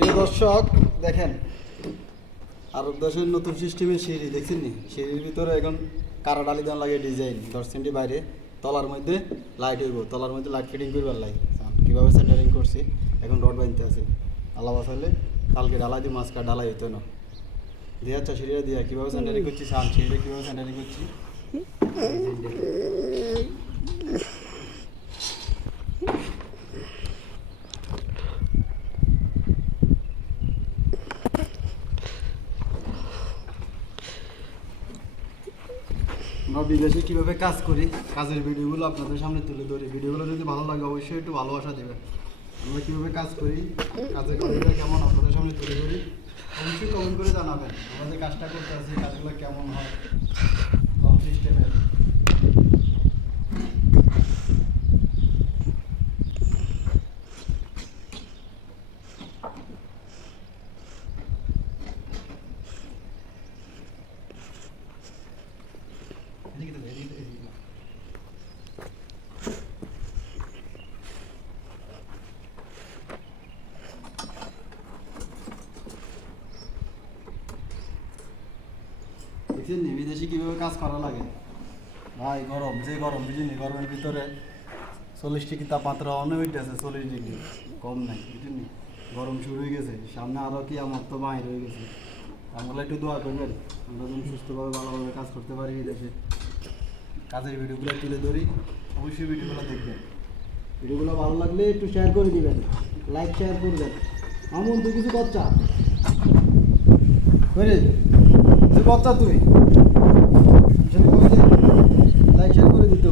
প্রিয় দর্শক দেখেন আরব দেশের নতুন সিস্টেমের সিঁড়ি দেখছেন নি সিঁড়ির ভিতরে এখন কারা ডালি দেওয়া লাগে ডিজাইন 10 সেন্টি বাইরে তলার মধ্যে লাইট হইব তলার মধ্যে লাইট ফিটিং করবার লাগে কীভাবে সেন্টারিং করছি এখন রড বানতে আছে আল্লাহ বাসাইলে কালকে ডালাই দিই মাছকা ডালাই হইতো না দিয়ে আচ্ছা সিঁড়িটা দিয়া কীভাবে সেন্টারিং করছি সান সিঁড়িটা কীভাবে সেন্টারিং করছি আমরা বিদেশে কীভাবে কাজ করি কাজের ভিডিওগুলো আপনাদের সামনে তুলে ধরি ভিডিওগুলো যদি ভালো লাগে অবশ্যই একটু ভালোবাসা দেবেন আমরা কীভাবে কাজ করি কাজের কাজগুলো কেমন আপনাদের সামনে তুলে ধরি অবশ্যই কমেন্ট করে জানাবেন আমরা যে কাজটা করতে আছি কাজগুলো কেমন হয় কম সিস্টেমের দেখছেন বিদেশি কীভাবে কাজ করা লাগে ভাই গরম যে গরম বুঝিনি গরমের ভিতরে 40 ডিগ্রি তাপমাত্রা অনেক আছে 40 ডিগ্রি কম নাই বুঝিনি গরম শুরু হয়ে গেছে সামনে আরও কি আমার তো বাইর হয়ে গেছে আমরা একটু দোয়া করবেন আমরা যেন সুস্থভাবে ভালোভাবে কাজ করতে পারি বিদেশে কাজের ভিডিওগুলো তুলে ধরি অবশ্যই ভিডিওগুলো দেখবেন ভিডিওগুলো ভালো লাগলে একটু শেয়ার করে দিবেন লাইক শেয়ার করবেন আমন তুই কিছু বাচ্চা তুই বাচ্চা তুই লাইক শেয়ার করে দিতে